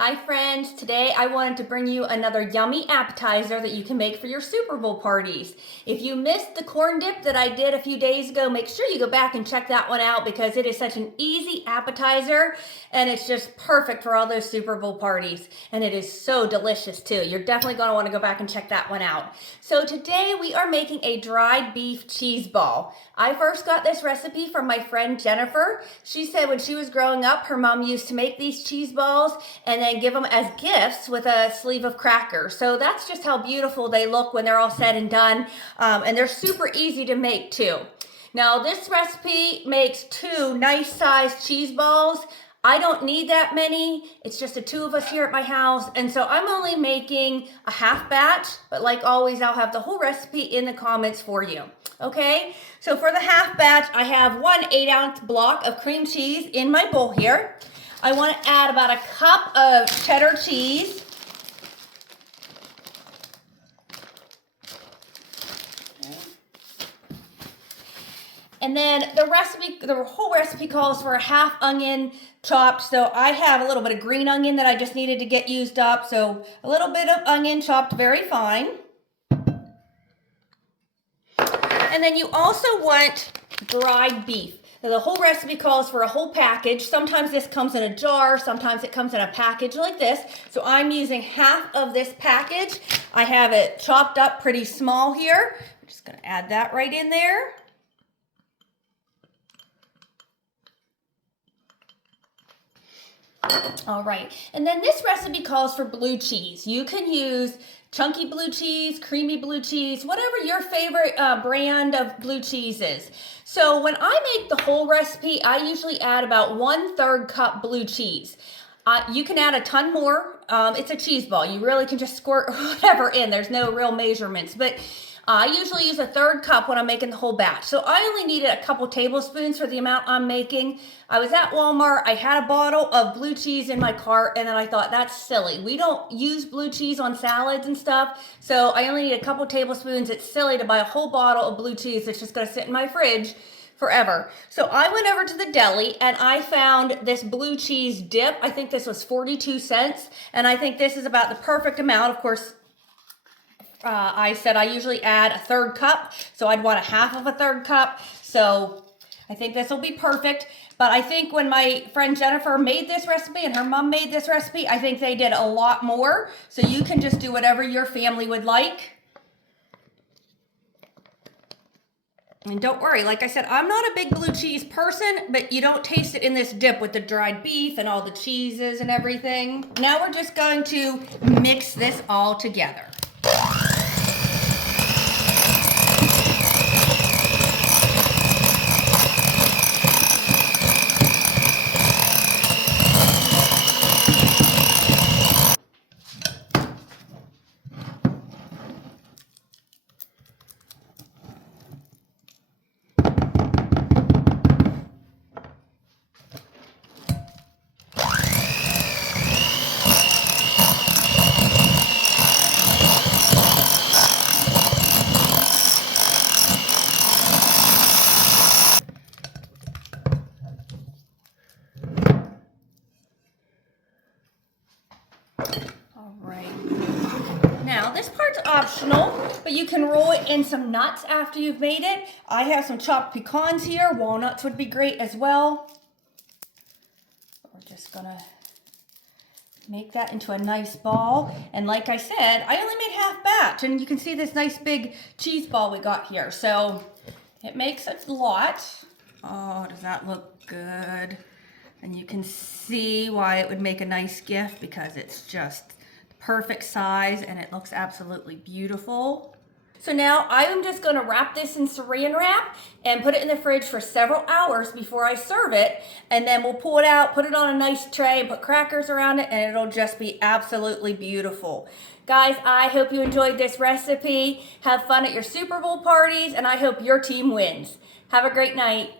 Hi friends, today I wanted to bring you another yummy appetizer that you can make for your Super Bowl parties. If you missed the corn dip that I did a few days ago, make sure you go back and check that one out because it is such an easy appetizer and it's just perfect for all those Super Bowl parties. And it is so delicious too. You're definitely going to want to go back and check that one out. So today we are making a dried beef cheese ball. I first got this recipe from my friend Jennifer. She said when she was growing up, her mom used to make these cheese balls and then give them as gifts with a sleeve of crackers. So that's just how beautiful they look when they're all said and done. And they're super easy to make too. Now this recipe makes 2 nice sized cheese balls. I don't need that many. It's just the 2 of us here at my house. And so I'm only making a half batch, but like always, I'll have the whole recipe in the comments for you. Okay, so for the half batch, I have 1 8-ounce block of cream cheese in my bowl here. I want to add about a cup of cheddar cheese. And then the whole recipe calls for a half onion chopped. So I have a little bit of green onion that I just needed to get used up. So a little bit of onion chopped very fine. And then you also want dried beef. Now the whole recipe calls for a whole package. Sometimes this comes in a jar, sometimes it comes in a package like this. So I'm using half of this package. I have it chopped up pretty small here. I'm just gonna add that right in there. All right, and then this recipe calls for blue cheese. You can use chunky blue cheese, creamy blue cheese, whatever your favorite brand of blue cheese is. So when I make the whole recipe, I usually add about 1/3 cup blue cheese. You can add a ton more. It's a cheese ball. You really can just squirt whatever in. There's no real measurements, but I usually use a 1/3 cup when I'm making the whole batch. So I only needed a couple tablespoons for the amount I'm making. I was at Walmart, I had a bottle of blue cheese in my cart, and then I thought, that's silly. We don't use blue cheese on salads and stuff, so I only need a couple tablespoons. It's silly to buy a whole bottle of blue cheese that's just gonna sit in my fridge forever. So I went over to the deli and I found this blue cheese dip. I think this was 42 cents, and I think this is about the perfect amount. Of course, I said I usually add a 1/3 cup, so I'd want a half of a 1/3 cup. So I think this will be perfect. But I think when my friend Jennifer made this recipe and her mom made this recipe, I think they did a lot more. So you can just do whatever your family would like. And don't worry, like I said, I'm not a big blue cheese person, but you don't taste it in this dip with the dried beef and all the cheeses and everything. Now we're just going to mix this all together. All right. Now this part's optional, but you can roll it in some nuts after you've made it. I have some chopped pecans here. Walnuts would be great as well. We're just gonna make that into a nice ball. And like I said, I only made half batch, and you can see this nice big cheese ball we got here. So it makes a lot. Oh, does that look good? And you can see why it would make a nice gift because it's just perfect size and it looks absolutely beautiful. So now I'm just gonna wrap this in saran wrap and put it in the fridge for several hours before I serve it. And then we'll pull it out, put it on a nice tray, and put crackers around it, and it'll just be absolutely beautiful. Guys, I hope you enjoyed this recipe. Have fun at your Super Bowl parties, and I hope your team wins. Have a great night.